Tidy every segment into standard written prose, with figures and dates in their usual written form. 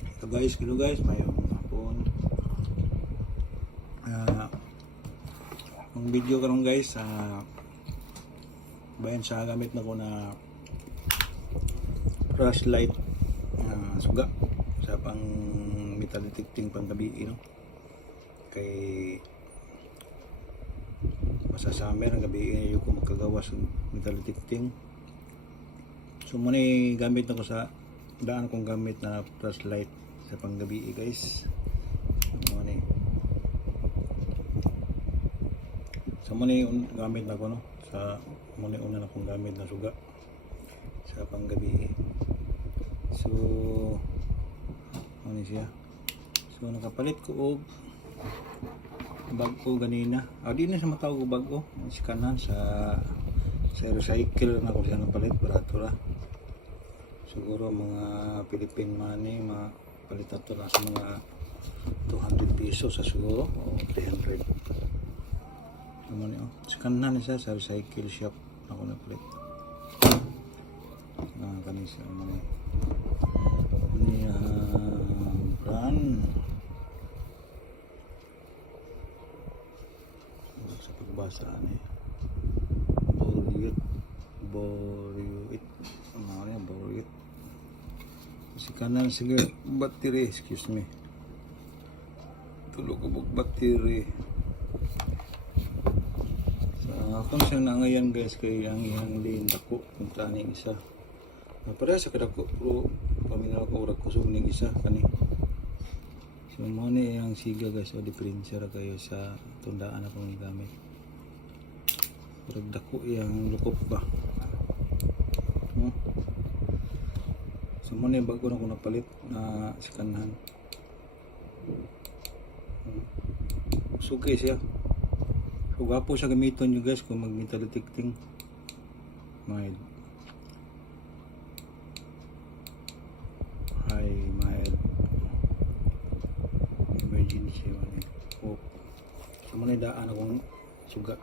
Hello guys, mayroong hapon. Ang video karon guys, bayan sa gamit na ko na flashlight, suga sa pang metal detecting pang gabi, no? Kay masa summer ang gabi yung ko makagawas ng metal detecting. So muna gamit na ko sa daan kong gamit na flashlight sa panggabi guys. So muna gamit na ko, no? Sa muna una na kong gamit na suga sa panggabi. So ano siya? So nakapalit ko og bag ko ganina. Di na sa matawag ko bag ko. Iskanan sa recycle na ko siya napalit, barato ra. Siguro mga Philippine money, mapalitan to na sa mga 200 pesos sa siguro o 300. Naman yun. Scan na siya sa recycle shop ako napalit. Kanisa mga brand sa pagbasa Boryuit ano yan, Boryuit. Si kanan sige battery, excuse me, tulog ko battery sa akong siya na ngayon guys, kay ang iyang lane dako kung taning isa para sa kadako pero paminaw ko ura kusog ning isa kani. So mo ni ang siga guys, o diferensya kayo sa tundaan akong gamit. Pero dako iyang lukop ba. So mo ni bago na ko napalit na sikanan. Sugay siya. So gwapo siya gamiton nyo guys kung mag metal detecting. Mild emergency man eh. So mo ni daan akong suga.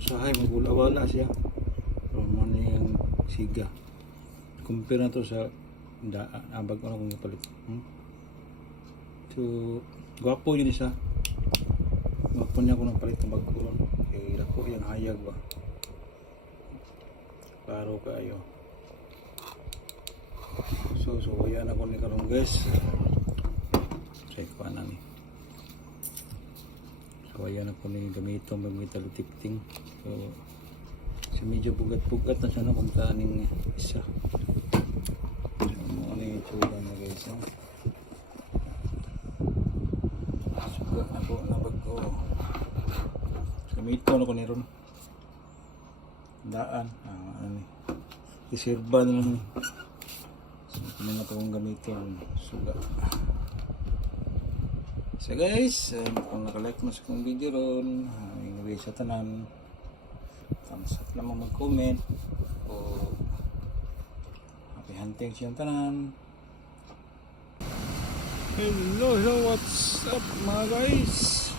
Usahay magula-wala siya. So mo ni ang siga. Compare na to sa daan, abag ko na kung ipalit. So gwapo yun isa. Gwapo niya ko ng palit ng bago ron. Kaya ako yung hayag ba. Klaro kayo. So yan ako ni karong guys. Check pa na ni. So yan ako ni gamitong mag-metal detecting. So medyo bugat-bugat na siya na kung kaning isa. So ano yung itsura na guys, no? Sugat na po na bag ko. So gamito na ko ni ron daan, ano isirba na lang. So kung na po kong gamitin sugat. So guys, kung nakalike mo sa kong video ron, anyway sa tanan, thumbs up naman, mag-comment o happy hunting siyang tanan. Hello, what's up mga guys?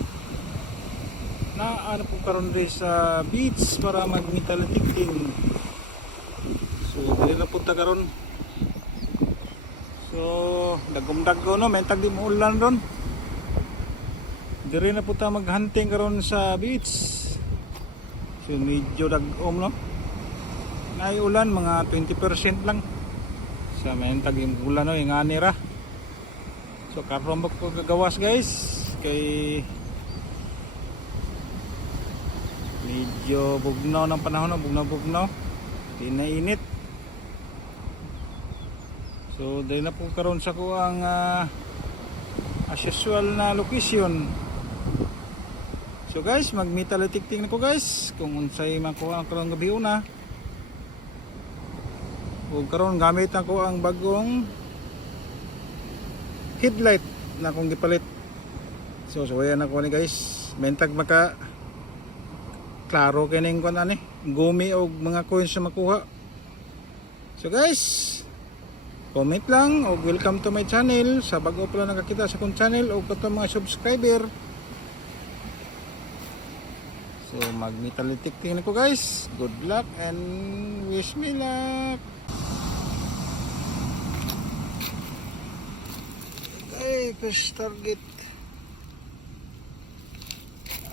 Naano po karon rin sa beach para mag metal detecting. So dili na punta karon. So dagom-dagom, no, mentag di mo ulan ron. Diri na po tayo mag-hunting karon sa beach. So medyo dagom, no? Nay ulan mga 20% lang. Sa mentag yung ulan, no, yung anira. So karon ba ko gagawas guys? Kay medyo bugnaw ng panahon, no? Bugnaw. Di na init. So dahil na po karon sa ko ang as usual na location. So guys, mag metal detecting na ko guys. Kung unsay makuha ang karong gabi una. O karon gamit ako ang bagong headlight na akong gipalit. So ayan ako ni guys. Mentag maka klaro kining kun ani, gumi og mga coins sa makuha. So guys, comment lang o welcome to my channel. Sa bago pa lang nakakita sa akong channel o kato mga subscriber. So mag metal detecting na ko guys. Good luck and wish me luck. first target.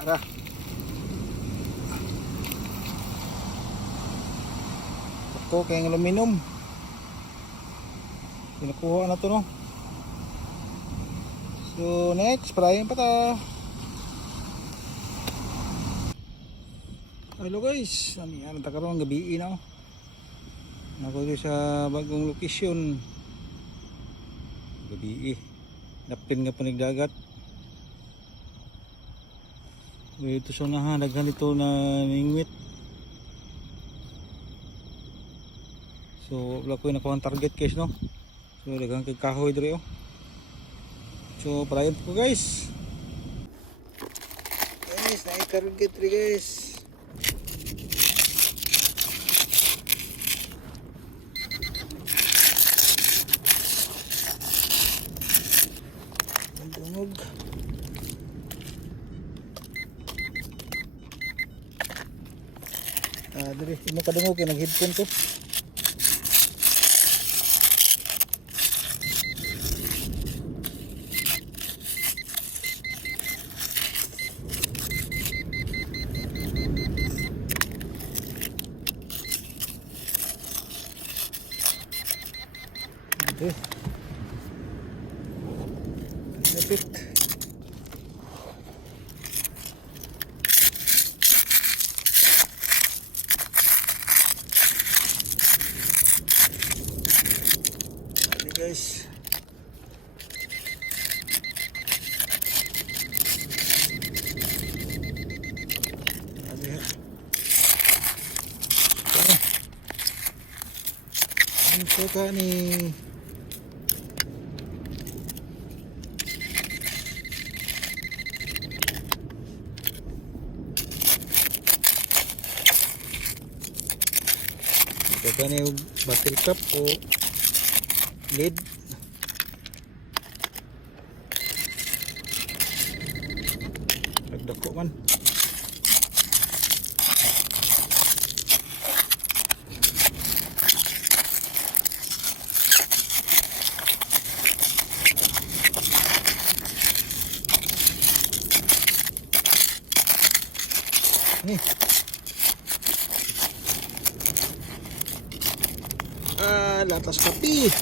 Ara. Ako kayong aluminum. Pinakuha na to no. So next, parayan pa ta. Hello guys, ano karon gabi na. Ako dito sa bagong location. Gabi. Napin nga panigdagat. Ito sa unahan, daghan ito na ningwit. So, wala ko yung nakuha ang target guys, no? So, daghang kagkahoy dito, oh. So, parayan po guys. Guys, na-target rin guys. Ang dungog. Dali, imo kadungog kay nag-headphone ko. Okay. Lapit. Ini guys. Ada ya. Ini suka nih. Ito na yung battery cap o lead. Nagdako man. Nih. Latas kapi.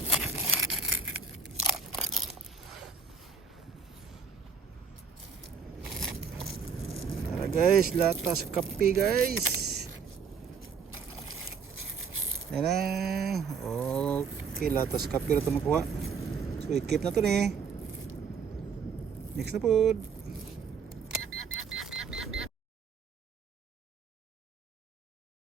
Tara guys, latas kapi guys. Yan na. Okay, latas kapi na ito nakuha. So, i-keep na ito nih. Next na po.